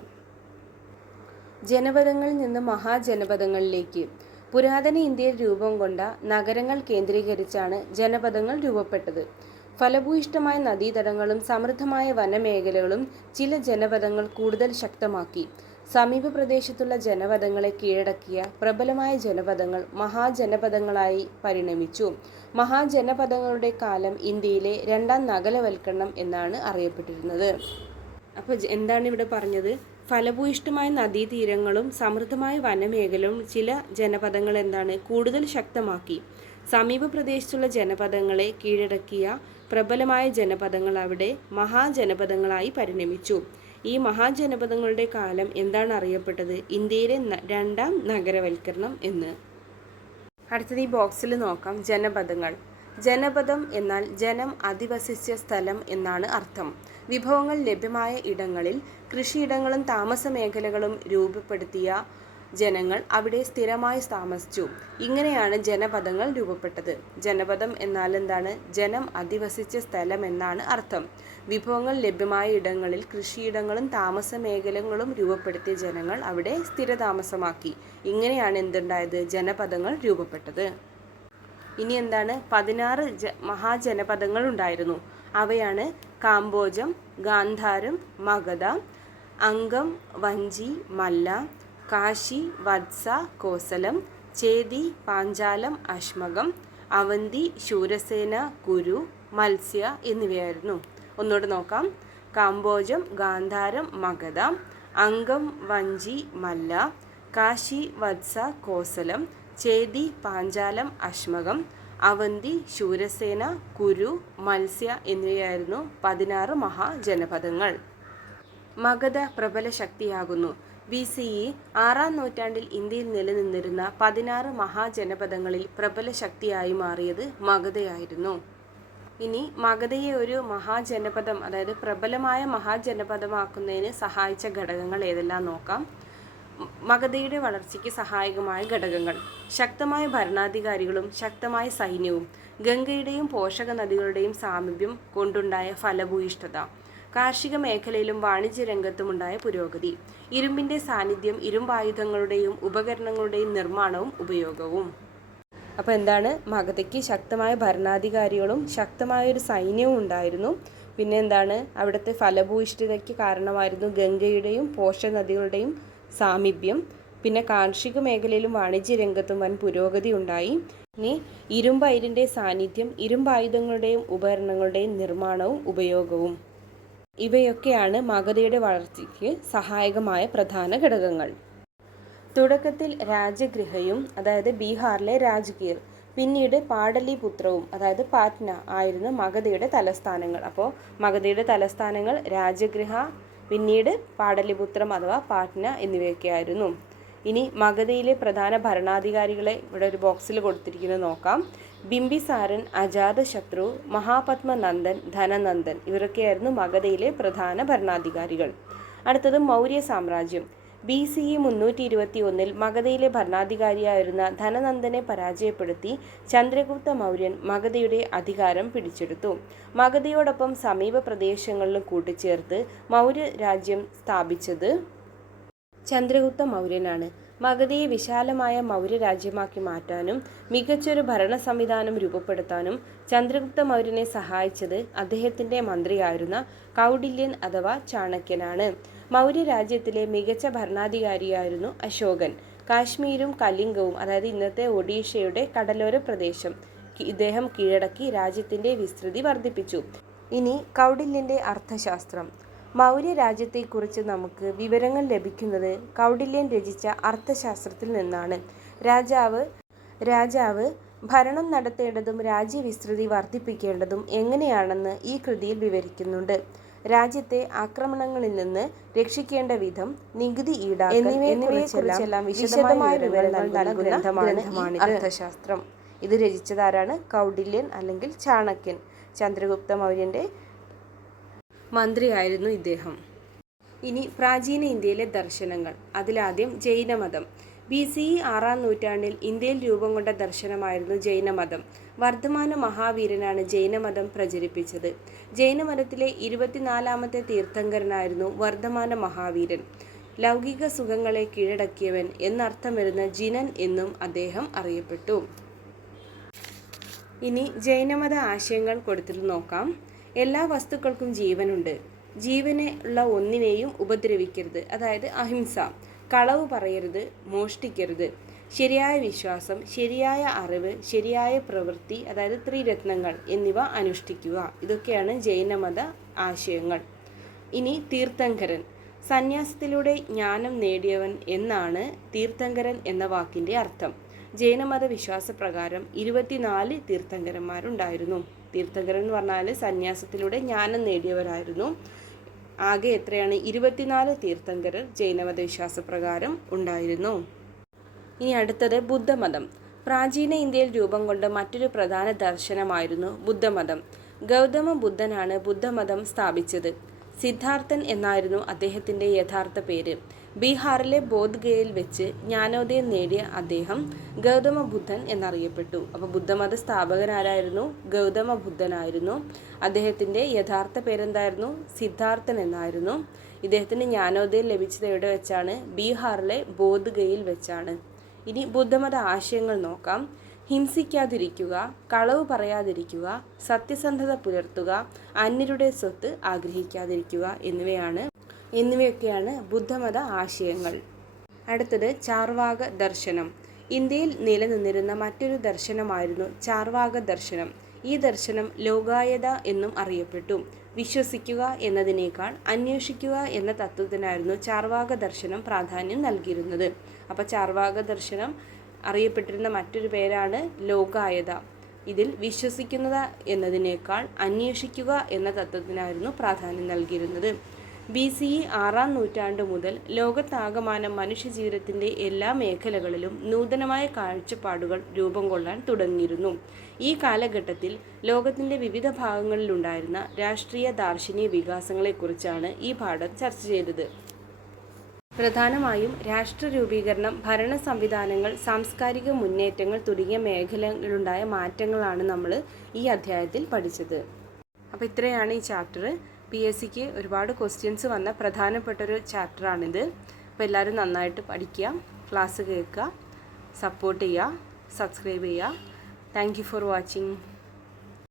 ജനപദങ്ങളിൽ നിന്ന് മഹാജനപദങ്ങളിലേക്ക്. പുരാതന ഇന്ത്യയിൽ രൂപം കൊണ്ട നഗരങ്ങൾ കേന്ദ്രീകരിച്ചാണ് ജനപദങ്ങൾ രൂപപ്പെട്ടത്. ഫലഭൂയിഷ്ഠമായ നദീതടങ്ങളും സമൃദ്ധമായ വനമേഖലകളും ചില ജനപദങ്ങൾ കൂടുതൽ ശക്തമാക്കി. സമീപ പ്രദേശത്തുള്ള ജനപദങ്ങളെ കീഴടക്കിയ പ്രബലമായ ജനപദങ്ങൾ മഹാജനപദങ്ങളായി പരിണമിച്ചു. മഹാജനപദങ്ങളുടെ കാലം ഇന്ത്യയിലെ രണ്ടാം നഗരവൽക്കരണം എന്നാണ് അറിയപ്പെട്ടിരുന്നത്. അപ്പോൾ എന്താണ് ഇവിടെ പറഞ്ഞത്? ഫലഭൂയിഷ്ഠമായ നദീതീരങ്ങളും സമൃദ്ധമായ വനമേഖലയും ചില ജനപദങ്ങൾ എന്താണ് കൂടുതൽ ശക്തമാക്കി. സമീപ പ്രദേശത്തുള്ള ജനപദങ്ങളെ കീഴടക്കിയ പ്രബലമായ ജനപദങ്ങൾ അവിടെ മഹാജനപദങ്ങളായി പരിണമിച്ചു. ഈ മഹാജനപദങ്ങളുടെ കാലം എന്താണ് അറിയപ്പെട്ടത്? ഇന്ത്യയിലെ രണ്ടാം നഗരവൽക്കരണം എന്ന്. അടുത്തത് ഈ ബോക്സിൽ നോക്കാം. ജനപദങ്ങൾ. ജനപദം എന്നാൽ ജനം അധിവസിച്ച സ്ഥലം എന്നാണ് അർത്ഥം. വിഭവങ്ങൾ ലഭ്യമായ ഇടങ്ങളിൽ കൃഷിയിടങ്ങളും താമസ മേഖലകളും രൂപപ്പെടുത്തിയ ജനങ്ങൾ അവിടെ സ്ഥിരമായി താമസിച്ചു. ഇങ്ങനെയാണ് ജനപദങ്ങൾ രൂപപ്പെട്ടത്. ജനപദം എന്നാൽ എന്താണ്? ജനം അധിവസിച്ച സ്ഥലം എന്നാണ് അർത്ഥം. വിഭവങ്ങൾ ലഭ്യമായ ഇടങ്ങളിൽ കൃഷിയിടങ്ങളും താമസ മേഖലകളും രൂപപ്പെടുത്തിയ ജനങ്ങൾ അവിടെ സ്ഥിരതാമസമാക്കി. ഇങ്ങനെയാണ് എന്തുണ്ടായത്? ജനപദങ്ങൾ രൂപപ്പെട്ടത്. ഇനി എന്താണ്? 16 മഹാജനപദങ്ങൾ ഉണ്ടായിരുന്നു. അവയാണ് കാംബോജം, ഗാന്ധാരം, മഗധ, അംഗം, വഞ്ചി, മല്ല, കാശി, വത്സ, കോസലം, ചേതി, പാഞ്ചാലം, അശ്മകം, അവന്തി, ശൂരസേന, കുരു, മത്സ്യ എന്നിവയായിരുന്നു. ഒന്നുകൂടെ നോക്കാം. കാംബോജം, ഗാന്ധാരം, മഗധ, അംഗം, വഞ്ചി, മല്ല, കാശി, വത്സ, കോസലം, ചേതി, പാഞ്ചാലം, അശ്മകം, അവന്തി, ശൂരസേന, കുരു, മത്സ്യ എന്നിവയായിരുന്നു 16 മഹാജനപദങ്ങൾ. മഗധ പ്രബല ശക്തിയാകുന്നു. BCE 6-ാം നൂറ്റാണ്ടിൽ ഇന്ത്യയിൽ നിലനിന്നിരുന്ന 16 മഹാജനപദങ്ങളിൽ പ്രബല ശക്തിയായി മാറിയത് മഗധയായിരുന്നു. ഇനി മഗധയെ ഒരു മഹാജനപദം, അതായത് പ്രബലമായ മഹാജനപദമാക്കുന്നതിന് സഹായിച്ച ഘടകങ്ങൾ ഏതെല്ലാം നോക്കാം. മഗധയുടെ വളർച്ചയ്ക്ക് സഹായകമായ ഘടകങ്ങൾ: ശക്തമായ ഭരണാധികാരികളും ശക്തമായ സൈന്യവും, ഗംഗയുടെയും പോഷക നദികളുടെയും സാമീപ്യം കൊണ്ടുണ്ടായ ഫലഭൂയിഷ്ഠത, കാർഷിക മേഖലയിലും വാണിജ്യ രംഗത്തുമുണ്ടായ പുരോഗതി, ഇരുമ്പിൻ്റെ സാന്നിധ്യം, ഇരുമ്പായുധങ്ങളുടെയും ഉപകരണങ്ങളുടെയും നിർമ്മാണവും ഉപയോഗവും. അപ്പോൾ എന്താണ്? മഗധയ്ക്ക് ശക്തമായ ഭരണാധികാരികളും ശക്തമായൊരു സൈന്യവും ഉണ്ടായിരുന്നു. പിന്നെ എന്താണ്? അവിടുത്തെ ഫലഭൂയിഷ്ഠതയ്ക്ക് കാരണമായിരുന്നു ഗംഗയുടെയും പോഷക നദികളുടെയും സാമീപ്യം. പിന്നെ കാർഷിക മേഖലയിലും വാണിജ്യ രംഗത്തും വൻ പുരോഗതി ഉണ്ടായി. ഇനി ഇരുമ്പയിരിൻ്റെ സാന്നിധ്യം, ഇരുമ്പായുധങ്ങളുടെയും ഉപകരണങ്ങളുടെയും നിർമ്മാണവും ഉപയോഗവും. ഇവയൊക്കെയാണ് മഗധയുടെ വളർച്ചയ്ക്ക് സഹായകമായ പ്രധാന ഘടകങ്ങൾ. തുടക്കത്തിൽ രാജഗൃഹയും, അതായത് ബീഹാറിലെ രാജ്ഗീർ, പിന്നീട് പാടലിപുത്രവും, അതായത് പാറ്റ്ന ആയിരുന്നു മഗധയുടെ തലസ്ഥാനങ്ങൾ. അപ്പോൾ മഗധയുടെ തലസ്ഥാനങ്ങൾ രാജഗൃഹ, പിന്നീട് പാടലിപുത്രം അഥവാ പാറ്റ്ന എന്നിവയൊക്കെയായിരുന്നു. ഇനി മഗധയിലെ പ്രധാന ഭരണാധികാരികളെ ഇവിടെ ഒരു ബോക്സിൽ കൊടുത്തിരിക്കുന്നത് നോക്കാം. ബിംബിസാരൻ, അജാതശത്രു, മഹാപത്മനന്ദൻ, ധനനന്ദൻ ഇവരൊക്കെയായിരുന്നു മഗധയിലെ പ്രധാന ഭരണാധികാരികൾ. അടുത്തത് മൗര്യ സാമ്രാജ്യം. BCE 321 മഗധയിലെ ഭരണാധികാരിയായിരുന്ന ധനനന്ദനെ പരാജയപ്പെടുത്തി ചന്ദ്രഗുപ്ത മൗര്യൻ മഗധയുടെ അധികാരം പിടിച്ചെടുത്തു. മഗധയോടൊപ്പം സമീപ പ്രദേശങ്ങളിലും കൂട്ടിച്ചേർത്ത് മൗര്യ രാജ്യം സ്ഥാപിച്ചത് ചന്ദ്രഗുപ്ത മൗര്യനാണ്. മഗധയെ വിശാലമായ മൗര്യ രാജ്യമാക്കി മാറ്റാനും മികച്ചൊരു ഭരണ സംവിധാനം രൂപപ്പെടുത്താനും ചന്ദ്രഗുപ്ത മൗര്യനെ സഹായിച്ചത് അദ്ദേഹത്തിൻ്റെ മന്ത്രിയായിരുന്ന കൗടില്യൻ അഥവാ ചാണക്യനാണ്. മൗര്യ രാജ്യത്തിലെ മികച്ച ഭരണാധികാരിയായിരുന്നു അശോകൻ. കാശ്മീരും കലിംഗവും, അതായത് ഇന്നത്തെ ഒഡീഷയുടെ കടലോര പ്രദേശം ഇദ്ദേഹം കീഴടക്കി രാജ്യത്തിൻ്റെ വിസ്തൃതി വർദ്ധിപ്പിച്ചു. ഇനി കൗടില്യൻ്റെ അർത്ഥശാസ്ത്രം. മൗര്യ രാജ്യത്തെക്കുറിച്ച് നമുക്ക് വിവരങ്ങൾ ലഭിക്കുന്നത് കൗടില്യൻ രചിച്ച അർത്ഥശാസ്ത്രത്തിൽ നിന്നാണ്. രാജാവ് ഭരണം നടത്തേണ്ടതും രാജ്യവിസ്തൃതി വർദ്ധിപ്പിക്കേണ്ടതും എങ്ങനെയാണെന്ന് ഈ കൃതിയിൽ വിവരിക്കുന്നുണ്ട്. രാജ്യത്തെ ആക്രമണങ്ങളിൽ നിന്ന് രക്ഷിക്കേണ്ട വിധം, നികുതി ഈടാക്കൽ എന്നിവയെക്കുറിച്ചെല്ലാം വിശദമായ വിവരങ്ങൾ നൽകുന്ന ഗ്രന്ഥമാണ് അർത്ഥശാസ്ത്രം. ഇത് രചിച്ചതാരാണ്? കൗടില്യൻ അല്ലെങ്കിൽ ചാണക്യൻ. ചന്ദ്രഗുപ്ത മൗര്യൻ്റെ മന്ത്രിയായിരുന്നു ഇദ്ദേഹം. ഇനി പ്രാചീന ഇന്ത്യയിലെ ദർശനങ്ങൾ. അതിലാദ്യം ജൈനമതം. BCE 6-ാം നൂറ്റാണ്ടിൽ ഇന്ത്യയിൽ രൂപം കൊണ്ട ദർശനമായിരുന്നു ജൈനമതം. വർദ്ധമാന മഹാവീരനാണ് ജൈനമതം പ്രചരിപ്പിച്ചത്. ജൈനമതത്തിലെ 24-ാമത്തെ തീർത്ഥങ്കരനായിരുന്നു വർദ്ധമാന മഹാവീരൻ. ലൗകിക സുഖങ്ങളെ കീഴടക്കിയവൻ എന്നർത്ഥം വരുന്ന ജിനൻ എന്നും അദ്ദേഹം അറിയപ്പെട്ടു. ഇനി ജൈനമത ആശയങ്ങൾ കൊടുത്തിട്ട് നോക്കാം. എല്ലാ വസ്തുക്കൾക്കും ജീവനുണ്ട്. ജീവനുള്ള ഒന്നിനെയും ഉപദ്രവിക്കരുത്, അതായത് അഹിംസ, കളവ് പറയരുത്, മോഷ്ടിക്കരുത്, ശരിയായ വിശ്വാസം, ശരിയായ അറിവ്, ശരിയായ പ്രവൃത്തി, അതായത് ത്രിരത്നങ്ങൾ എന്നിവ അനുഷ്ഠിക്കുക. ഇതൊക്കെയാണ് ജൈനമത ആശയങ്ങൾ. ഇനി തീർത്ഥങ്കരൻ. സന്യാസത്തിലൂടെ ജ്ഞാനം നേടിയവൻ എന്നാണ് തീർത്ഥങ്കരൻ എന്ന വാക്കിൻ്റെ അർത്ഥം. ജൈനമത വിശ്വാസപ്രകാരം 24 തീർത്ഥങ്കരന്മാരുണ്ടായിരുന്നു. തീർത്ഥങ്കരൻ എന്ന് പറഞ്ഞാൽ സന്യാസത്തിലൂടെ ജ്ഞാനം നേടിയവരായിരുന്നു. ആകെ എത്രയാണ്? 24 തീർത്ഥങ്കരർ ജൈനമത വിശ്വാസപ്രകാരം ഉണ്ടായിരുന്നു. ഇനി അടുത്തത് ബുദ്ധമതം. പ്രാചീന ഇന്ത്യയിൽ രൂപം കൊണ്ട മറ്റൊരു പ്രധാന ദർശനമായിരുന്നു ബുദ്ധമതം. ഗൗതമ ബുദ്ധനാണ് ബുദ്ധമതം സ്ഥാപിച്ചത്. സിദ്ധാർത്ഥൻ എന്നായിരുന്നു അദ്ദേഹത്തിൻ്റെ യഥാർത്ഥ പേര്. ബീഹാറിലെ ബോധ്ഗയയിൽ വെച്ച് ജ്ഞാനോദയം നേടിയ അദ്ദേഹം ഗൗതമ ബുദ്ധൻ എന്നറിയപ്പെട്ടു. അപ്പോൾ ബുദ്ധമത സ്ഥാപകനാരായിരുന്നു? ഗൗതമ ബുദ്ധനായിരുന്നു. അദ്ദേഹത്തിൻ്റെ യഥാർത്ഥ പേരെന്തായിരുന്നു? സിദ്ധാർത്ഥൻ എന്നായിരുന്നു. ഇദ്ദേഹത്തിന് ജ്ഞാനോദയം ലഭിച്ചത് എവിടെ വെച്ചാണ്? ബീഹാറിലെ ബോധ്ഗയയിൽ വെച്ചാണ്. ഇനി ബുദ്ധമത ആശയങ്ങൾ നോക്കാം. ഹിംസിക്കാതിരിക്കുക, കളവ് പറയാതിരിക്കുക, സത്യസന്ധത പുലർത്തുക, അന്യരുടെ സ്വത്ത് ആഗ്രഹിക്കാതിരിക്കുക എന്നിവയൊക്കെയാണ് ബുദ്ധമത ആശയങ്ങൾ. അടുത്തത് ചാർവാക ദർശനം. ഇന്ത്യയിൽ നിലനിന്നിരുന്ന മറ്റൊരു ദർശനമായിരുന്നു ചാർവാക ദർശനം. ഈ ദർശനം ലോകായത എന്നും അറിയപ്പെട്ടു. വിശ്വസിക്കുക എന്നതിനേക്കാൾ അന്വേഷിക്കുക എന്ന തത്വത്തിനായിരുന്നു ചാർവാക ദർശനം പ്രാധാന്യം നൽകിയിരുന്നത്. അപ്പോൾ ചാർവാക ദർശനം അറിയപ്പെട്ടിരുന്ന മറ്റൊരു പേരാണ് ലോകായത. ഇതിൽ വിശ്വസിക്കുന്നത് എന്നതിനേക്കാൾ അന്വേഷിക്കുക എന്ന തത്വത്തിനായിരുന്നു പ്രാധാന്യം നൽകിയിരുന്നത്. BCE 6-ാം നൂറ്റാണ്ട് മുതൽ ലോകത്താകമാനം മനുഷ്യജീവിതത്തിൻ്റെ എല്ലാ മേഖലകളിലും നൂതനമായ കാഴ്ചപ്പാടുകൾ രൂപം കൊള്ളാൻ തുടങ്ങിയിരുന്നു. ഈ കാലഘട്ടത്തിൽ ലോകത്തിൻ്റെ വിവിധ ഭാഗങ്ങളിലുണ്ടായിരുന്ന രാഷ്ട്രീയ ദാർശനിക വികാസങ്ങളെക്കുറിച്ചാണ് ഈ പാഠം ചർച്ച ചെയ്തത്. പ്രധാനമായും രാഷ്ട്ര രൂപീകരണം, ഭരണ സംവിധാനങ്ങൾ, സാംസ്കാരിക മുന്നേറ്റങ്ങൾ തുടങ്ങിയ മേഖലകളിലുണ്ടായ മാറ്റങ്ങളാണ് നമ്മൾ ഈ അധ്യായത്തിൽ പഠിച്ചത്. അപ്പോൾ ഇത്രയാണ് ഈ ചാപ്റ്റർ. PSCക്ക് ഒരുപാട് ക്വസ്റ്റ്യൻസ് വന്ന പ്രധാനപ്പെട്ടൊരു ചാപ്റ്ററാണിത്. അപ്പോൾ എല്ലാവരും നന്നായിട്ട് പഠിക്കുക, ക്ലാസ് കേൾക്കുക, സപ്പോർട്ട് ചെയ്യുക, സബ്സ്ക്രൈബ് ചെയ്യുക. Thank you for watching.